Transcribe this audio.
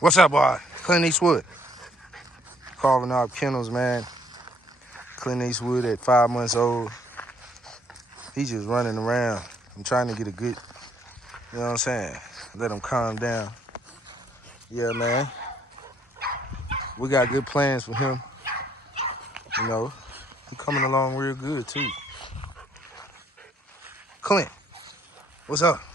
What's up, boy? Clint Eastwood. Carving out Kennels, man. Clint Eastwood at 5 months old. He's just running around. I'm trying to get a good, you know what I'm saying? Let him calm down. Yeah, man. We got good plans for him. You know, he coming along real good, too. Clint, what's up?